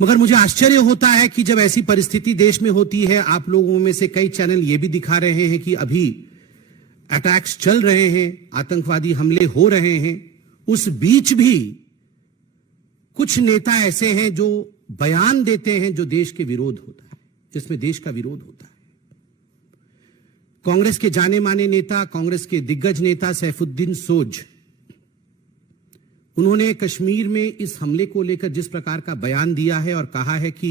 मगर मुझे आश्चर्य होता है कि जब ऐसी परिस्थिति देश में होती है, आप लोगों में से कई चैनल ये भी दिखा रहे हैं कि अभी अटैक्स चल रहे हैं, आतंकवादी हमले हो रहे हैं, उस बीच भी कुछ नेता ऐसे हैं जो बयान देते हैं जो देश के विरोध होता है, जिसमें देश का विरोध होता है। कांग्रेस के जाने माने नेता, कांग्रेस के दिग्गज नेता सैफुद्दीन सोज, उन्होंने कश्मीर में इस हमले को लेकर जिस प्रकार का बयान दिया है और कहा है कि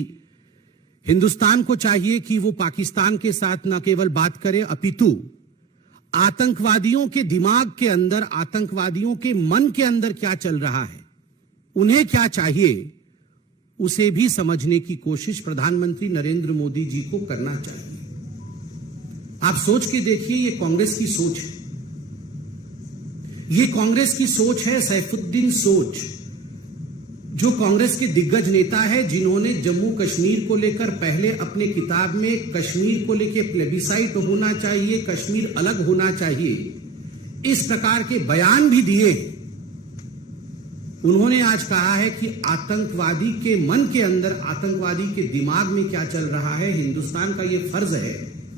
हिंदुस्तान को चाहिए कि वो पाकिस्तान के साथ न केवल बात करे अपितु आतंकवादियों के दिमाग के अंदर, आतंकवादियों के मन के अंदर क्या चल रहा है, उन्हें क्या चाहिए, उसे भी समझने की कोशिश प्रधानमंत्री नरेंद्र मोदी जी को करना चाहिए। आप सोच के देखिए, ये कांग्रेस की सोच है, ये कांग्रेस की सोच है। सैफुद्दीन सोज जो कांग्रेस के दिग्गज नेता है, जिन्होंने जम्मू कश्मीर को लेकर पहले अपने किताब में कश्मीर को लेकर प्लेबिसाइट होना चाहिए, कश्मीर अलग होना चाहिए, इस प्रकार के बयान भी दिए। उन्होंने आज कहा है कि आतंकवादी के मन के अंदर, आतंकवादी के दिमाग में क्या चल रहा है, हिंदुस्तान का यह फर्ज है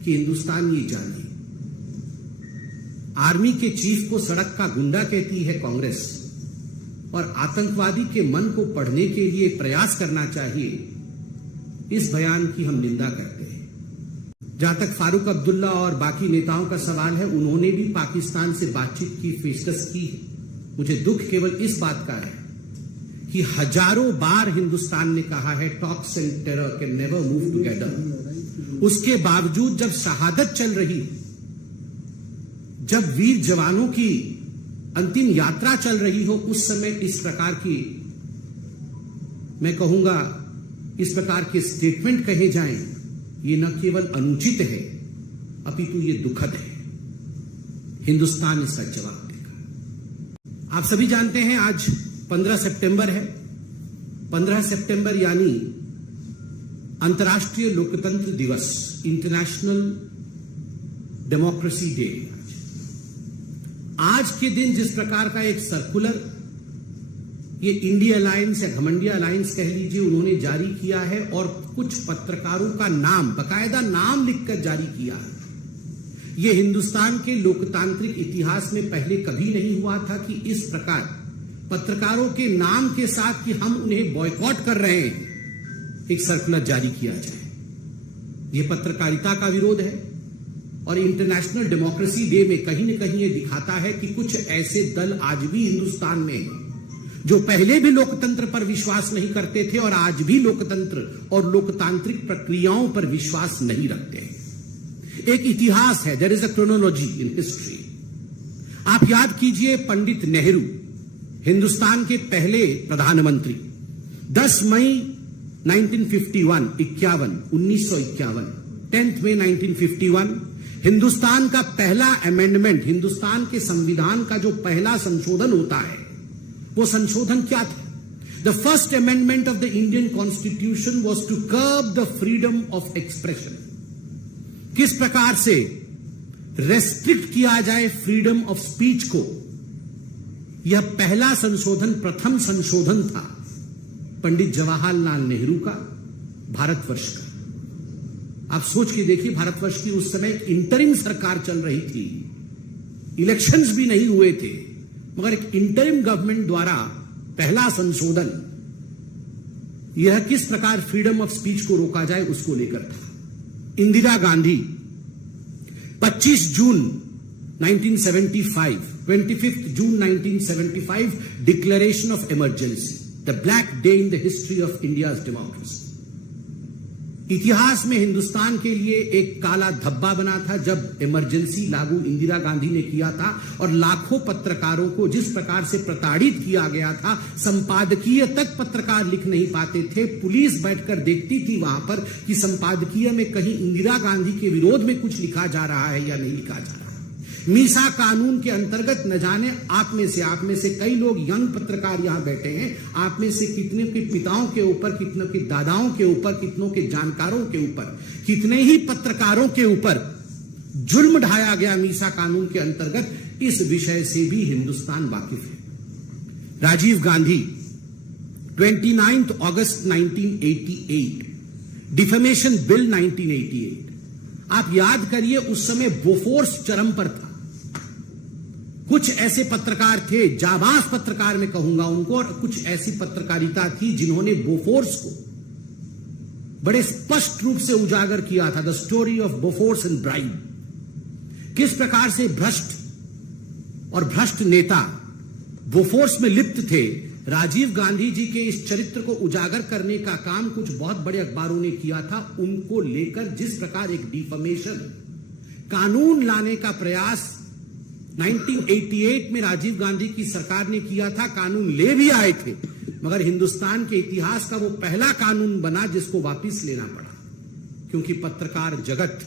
कि हिंदुस्तान ये जाने। आर्मी के चीफ को सड़क का गुंडा कहती है कांग्रेस, और आतंकवादी के मन को पढ़ने के लिए प्रयास करना चाहिए, इस बयान की हम निंदा करते हैं। जहां तक फारूक अब्दुल्ला और बाकी नेताओं का सवाल है, उन्होंने भी पाकिस्तान से बातचीत की पेशकश की। मुझे दुख केवल इस बात का है कि हजारों बार हिंदुस्तान ने कहा है talks and terror can never move together. उसके बावजूद जब शहादत चल रही, जब वीर जवानों की अंतिम यात्रा चल रही हो, उस समय इस प्रकार की, मैं कहूंगा, इस प्रकार के स्टेटमेंट कहे जाएं, ये न केवल अनुचित है अपितु ये दुखद है। हिंदुस्तान इसका जवाब देगा। आप सभी जानते हैं आज 15 सितंबर है। 15 सितंबर यानी अंतर्राष्ट्रीय लोकतंत्र दिवस, इंटरनेशनल डेमोक्रेसी डे। आज के दिन जिस प्रकार का एक सर्कुलर, ये इंडिया अलायंस या घमंडिया अलायंस कह लीजिए, उन्होंने जारी किया है और कुछ पत्रकारों का नाम, बकायदा नाम लिखकर जारी किया है। ये हिंदुस्तान के लोकतांत्रिक इतिहास में पहले कभी नहीं हुआ था कि इस प्रकार पत्रकारों के नाम के साथ कि हम उन्हें बॉयकॉट कर रहे हैं, एक सर्कुलर जारी किया जाए। यह पत्रकारिता का विरोध है और इंटरनेशनल डेमोक्रेसी डे में कहीं न कहीं ये दिखाता है कि कुछ ऐसे दल आज भी हिंदुस्तान में हैं जो पहले भी लोकतंत्र पर विश्वास नहीं करते थे और आज भी लोकतंत्र और लोकतांत्रिक प्रक्रियाओं पर विश्वास नहीं रखते हैं। एक इतिहास है, there is a chronology in history. आप याद कीजिए, पंडित नेहरू हिंदुस्तान के पहले प्रधानमंत्री, 10 मई 1951, 1951, 10 मई 1951 हिंदुस्तान का पहला अमेंडमेंट, हिंदुस्तान के संविधान का जो पहला संशोधन होता है, वो संशोधन क्या था? The first amendment of the Indian constitution was to curb the freedom of expression. किस प्रकार से रेस्ट्रिक्ट किया जाए फ्रीडम ऑफ स्पीच को, यह पहला संशोधन, प्रथम संशोधन था पंडित जवाहरलाल नेहरू का, भारतवर्ष का। आप सोच के देखिए, भारतवर्ष की उस समय एक इंटरिम सरकार चल रही थी, इलेक्शंस भी नहीं हुए थे, मगर एक इंटरिम गवर्नमेंट द्वारा पहला संशोधन, यह किस प्रकार फ्रीडम ऑफ स्पीच को रोका जाए उसको लेकर था। इंदिरा गांधी 25 जून 1975, 25 जून 1975 declaration of emergency, the black day in the history of India's democracy. इतिहास में हिंदुस्तान के लिए एक काला धब्बा बना था जब इमरजेंसी लागू इंदिरा गांधी ने किया था और लाखों पत्रकारों को जिस प्रकार से प्रताड़ित किया गया था, संपादकीय तक पत्रकार लिख नहीं पाते थे। पुलिस बैठकर देखती थी वहां पर कि संपादकीय में कहीं इंदिरा गांधी के विरोध में कुछ लिखा जा रहा है या नहीं लिखा जा रहा है। मीसा कानून के अंतर्गत न जाने आप में से कई लोग यंग पत्रकार यहां बैठे हैं, आप में से कितने के पिताओं के ऊपर, कितनों के दादाओं के ऊपर, कितनों के जानकारों के ऊपर, कितने ही पत्रकारों के ऊपर जुल्म ढाया गया मीसा कानून के अंतर्गत, इस विषय से भी हिंदुस्तान वाकिफ है। राजीव गांधी 29 अगस्त 1988, डिफेमेशन बिल 1988, आप याद करिए उस समय बोफोर्स चरम पर था। कुछ ऐसे पत्रकार थे, जाबाज पत्रकार मैं कहूंगा उनको, और कुछ ऐसी पत्रकारिता थी जिन्होंने बोफोर्स को बड़े स्पष्ट रूप से उजागर किया था। The story of Bofors and bribe, किस प्रकार से भ्रष्ट और भ्रष्ट नेता बोफोर्स में लिप्त थे। राजीव गांधी जी के इस चरित्र को उजागर करने का काम कुछ बहुत बड़े अखबारों ने किया था। उनको लेकर जिस प्रकार एक डिफेमेशन कानून लाने का प्रयास 1988 में राजीव गांधी की सरकार ने किया था, कानून ले भी आए थे, मगर हिंदुस्तान के इतिहास का वो पहला कानून बना जिसको वापस लेना पड़ा, क्योंकि पत्रकार जगत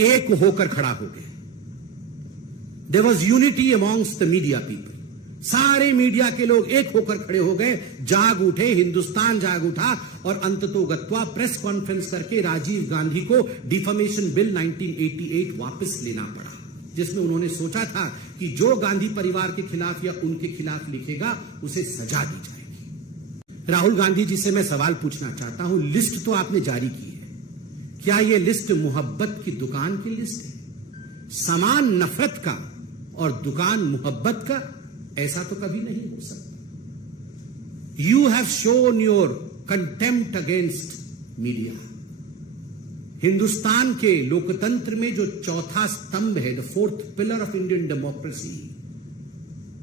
एक होकर खड़ा हो गए। There was unity amongst the media people, सारे मीडिया के लोग एक होकर खड़े हो गए, जाग उठे, हिंदुस्तान जाग उठा, और अंततोगत्वा प्रेस कॉन्फ्रेंस करके राजीव गांधी को डिफेमेशन बिल 1988 वापस लेना पड़ा, जिसमें उन्होंने सोचा था कि जो गांधी परिवार के खिलाफ या उनके खिलाफ लिखेगा उसे सजा दी जाएगी। राहुल गांधी जी से मैं सवाल पूछना चाहता हूं, लिस्ट तो आपने जारी की है, क्या यह लिस्ट मोहब्बत की दुकान की लिस्ट है? सामान नफरत का और दुकान मोहब्बत का, ऐसा तो कभी नहीं हो सकता। You have shown your contempt against media. Hindustan के लोकतंत्र में जो चौथा स्तंभ है, the fourth pillar of Indian democracy,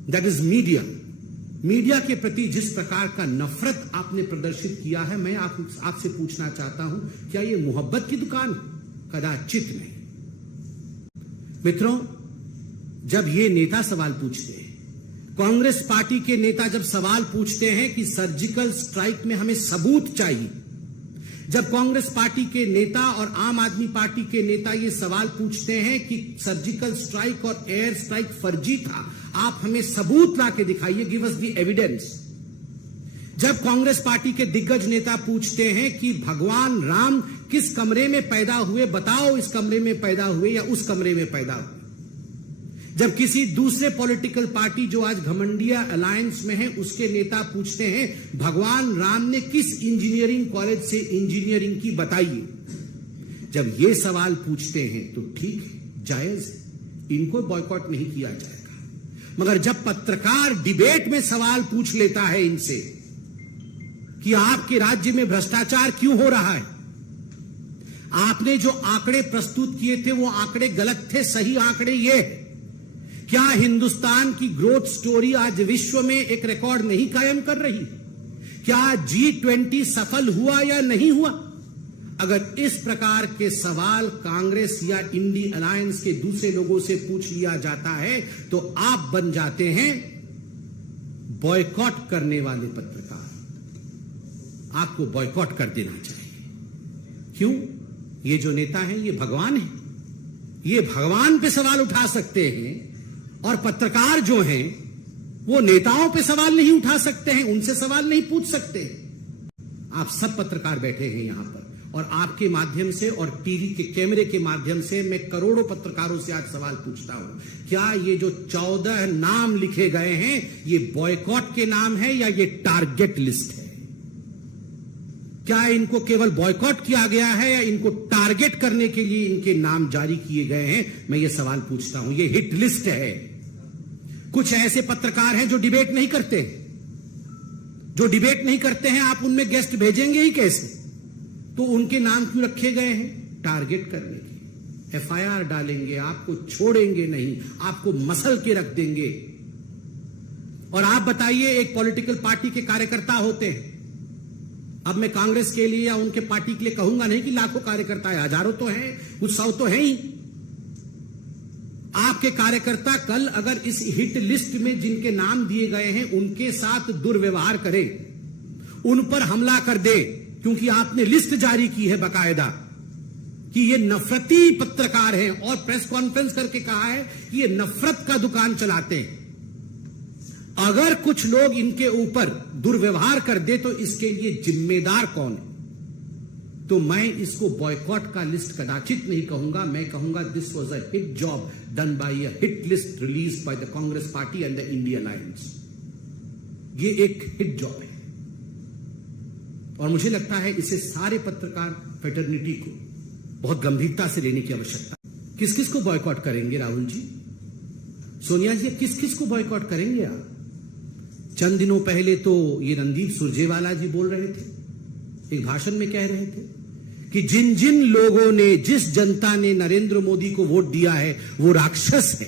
that is media. Media के प्रति जिस प्रकार का नफरत आपने प्रदर्शित किया है, मैं आपसे पूछना चाहता हूं, क्या यह मोहब्बत की दुकान? कदाचित नहीं। मित्रों, जब ये नेता सवाल पूछते हैं, कांग्रेस पार्टी के नेता जब सवाल पूछते हैं कि सर्जिकल स्ट्राइक में हमें सबूत चाहिए, जब कांग्रेस पार्टी के नेता और आम आदमी पार्टी के नेता ये सवाल पूछते हैं कि सर्जिकल स्ट्राइक और एयर स्ट्राइक फर्जी था, आप हमें सबूत ला के दिखाइए, गिव अस द एविडेंस। जब कांग्रेस पार्टी के दिग्गज नेता पूछते हैं कि भगवान राम किस कमरे में पैदा हुए, बताओ इस कमरे में पैदा हुए या उस कमरे में पैदा हुए। जब किसी दूसरे पॉलिटिकल पार्टी जो आज घमंडिया अलायंस में है, उसके नेता पूछते हैं भगवान राम ने किस इंजीनियरिंग कॉलेज से इंजीनियरिंग की, बताइए। जब ये सवाल पूछते हैं तो ठीक है, जायज है, इनको बॉयकॉट नहीं किया जाएगा। मगर जब पत्रकार डिबेट में सवाल पूछ लेता है इनसे कि आपके राज्य में भ्रष्टाचार क्यों हो रहा है, आपने जो आंकड़े प्रस्तुत किए थे वो आंकड़े गलत थे, सही आंकड़े ये, क्या हिंदुस्तान की ग्रोथ स्टोरी आज विश्व में एक रिकॉर्ड नहीं कायम कर रही? क्या G20 सफल हुआ या नहीं हुआ? अगर इस प्रकार के सवाल कांग्रेस या इंडी अलायंस के दूसरे लोगों से पूछ लिया जाता है तो आप बन जाते हैं बॉयकॉट करने वाले पत्रकार। आपको बॉयकॉट कर देना चाहिए। क्यों? ये जो नेता हैं ये भगवान हैं, ये भगवान पे सवाल उठा सकते हैं, और पत्रकार जो हैं वो नेताओं पे सवाल नहीं उठा सकते हैं, उनसे सवाल नहीं पूछ सकते। आप सब पत्रकार बैठे हैं यहां पर, और आपके माध्यम से और टीवी के कैमरे के माध्यम से मैं करोड़ों पत्रकारों से आज सवाल पूछता हूं, क्या ये जो 14 नाम लिखे गए हैं ये बॉयकॉट के नाम है या ये टारगेट लिस्ट है? क्या इनको केवल बॉयकॉट किया गया है या इनको टारगेट करने के लिए इनके नाम जारी किए गए हैं? मैं ये सवाल पूछता हूं। ये हिट लिस्ट है। कुछ ऐसे पत्रकार हैं जो डिबेट नहीं करते, जो डिबेट नहीं करते हैं, आप उनमें गेस्ट भेजेंगे ही कैसे? तो उनके नाम क्यों रखे गए हैं? टारगेट करने के। FIR डालेंगे, आपको छोड़ेंगे नहीं, आपको मसल के रख देंगे। और आप बताइए, एक पॉलिटिकल पार्टी के कार्यकर्ता होते हैं, अब मैं कांग्रेस के लिए या उनके पार्टी के लिए कहूंगा नहीं कि लाखों कार्यकर्ता है, हजारों तो हैं, कुछ सौ तो हैं ही। आपके कार्यकर्ता कल अगर इस हिट लिस्ट में जिनके नाम दिए गए हैं उनके साथ दुर्व्यवहार करें, उन पर हमला कर दे, क्योंकि आपने लिस्ट जारी की है बकायदा कि ये नफरती पत्रकार हैं, और प्रेस कॉन्फ्रेंस करके कहा है कि ये नफरत का दुकान चलाते हैं। अगर कुछ लोग इनके ऊपर दुर्व्यवहार कर दे तो इसके लिए जिम्मेदार कौन है? तो मैं इसको बॉयकॉट का लिस्ट कदाचित नहीं कहूंगा, मैं कहूंगा this was a hit job done by a hit list release by the Congress party and the India alliance. ये एक हिट जॉब है और मुझे लगता है इसे सारे पत्रकार फेटर्निटी को बहुत गंभीरता से लेने की आवश्यकता। किस किस को बॉयकॉट करेंगे राहुल जी, सोनिया जी, किस किस को बॉयकॉट करेंगे आप? चंद दिनों पहले तो ये रणदीप सुरजेवाला जी बोल रहे थे, एक भाषण में कह रहे थे कि जिन जिन लोगों ने, जिस जनता ने नरेंद्र मोदी को वोट दिया है वो राक्षस है।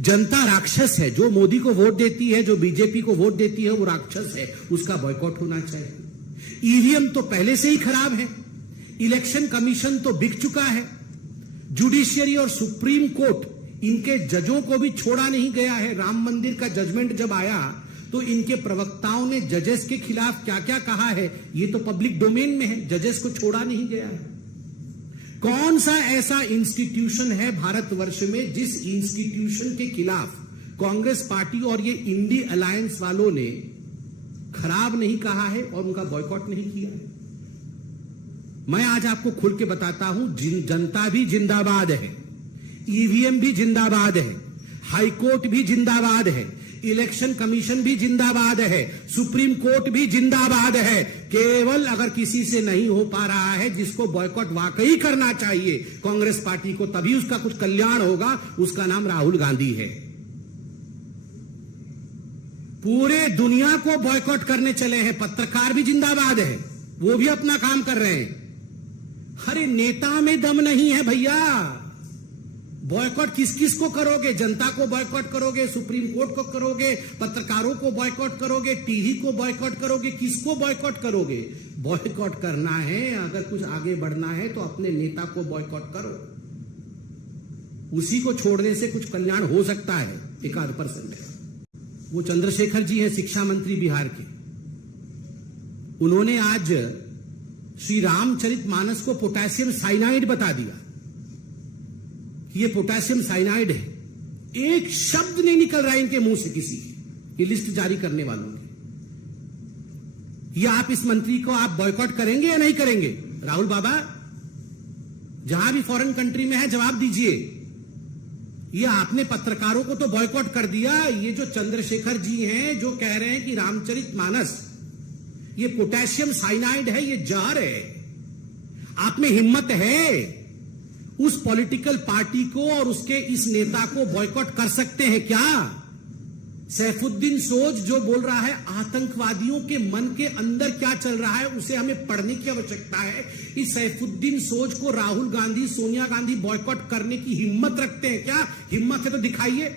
जनता राक्षस है, जो मोदी को वोट देती है, जो बीजेपी को वोट देती है वो राक्षस है, उसका बॉयकॉट होना चाहिए। ईवीएम तो पहले से ही खराब है, इलेक्शन कमीशन तो बिक चुका है, जुडिशियरी और सुप्रीम कोर्ट इनके जजों को भी छोड़ा नहीं गया है। राम मंदिर का जजमेंट जब आया तो इनके प्रवक्ताओं ने जजेस के खिलाफ क्या क्या कहा है ये तो पब्लिक डोमेन में है, जजेस को छोड़ा नहीं गया है। कौन सा ऐसा इंस्टीट्यूशन है भारतवर्ष में जिस इंस्टीट्यूशन के खिलाफ कांग्रेस पार्टी और ये इंडी अलायंस वालों ने खराब नहीं कहा है और उनका बॉयकॉट नहीं किया है? मैं आज आपको खुल के बताता हूं, जनता भी जिंदाबाद है, ईवीएम भी जिंदाबाद है, हाईकोर्ट भी जिंदाबाद है, इलेक्शन कमीशन भी जिंदाबाद है, सुप्रीम कोर्ट भी जिंदाबाद है। केवल अगर किसी से नहीं हो पा रहा है जिसको बॉयकॉट वाकई करना चाहिए कांग्रेस पार्टी को, तभी उसका कुछ कल्याण होगा, उसका नाम राहुल गांधी है। पूरे दुनिया को बॉयकॉट करने चले हैं, पत्रकार भी जिंदाबाद है, वो भी अपना काम कर रहे हैं। अरे नेता में दम नहीं है भैया, बॉयकॉट किस किस को करोगे? जनता को बॉयकॉट करोगे, सुप्रीम कोर्ट को करोगे, पत्रकारों को बॉयकॉट करोगे, टीवी को बॉयकॉट करोगे, किसको बॉयकॉट करोगे? बॉयकॉट करना है, अगर कुछ आगे बढ़ना है तो अपने नेता को बॉयकॉट करो, उसी को छोड़ने से कुछ कल्याण हो सकता है, 1% है। वो चंद्रशेखर जी हैं शिक्षा मंत्री बिहार के, उन्होंने आज श्री रामचरितमानस को पोटेशियम साइनाइड बता दिया कि ये पोटेशियम साइनाइड है। एक शब्द नहीं निकल रहा है इनके मुंह से किसी, ये लिस्ट जारी करने वालों की। ये आप इस मंत्री को आप बॉयकॉट करेंगे या नहीं करेंगे? राहुल बाबा, जहां भी फॉरेन कंट्री में है जवाब दीजिए। ये आपने पत्रकारों को तो बॉयकॉट कर दिया, ये जो चंद्रशेखर जी हैं जो कह रहे हैं कि रामचरितमानस ये पोटेशियम साइनाइड है, ये जहर है, आप में हिम्मत है उस पॉलिटिकल पार्टी को और उसके इस नेता को बॉयकॉट कर सकते हैं क्या? सैफुद्दीन सोज जो बोल रहा है, आतंकवादियों के मन के अंदर क्या चल रहा है उसे हमें पढ़ने की आवश्यकता है। इस सैफुद्दीन सोज को राहुल गांधी, सोनिया गांधी बॉयकॉट करने की हिम्मत रखते हैं क्या? हिम्मत है तो दिखाइए।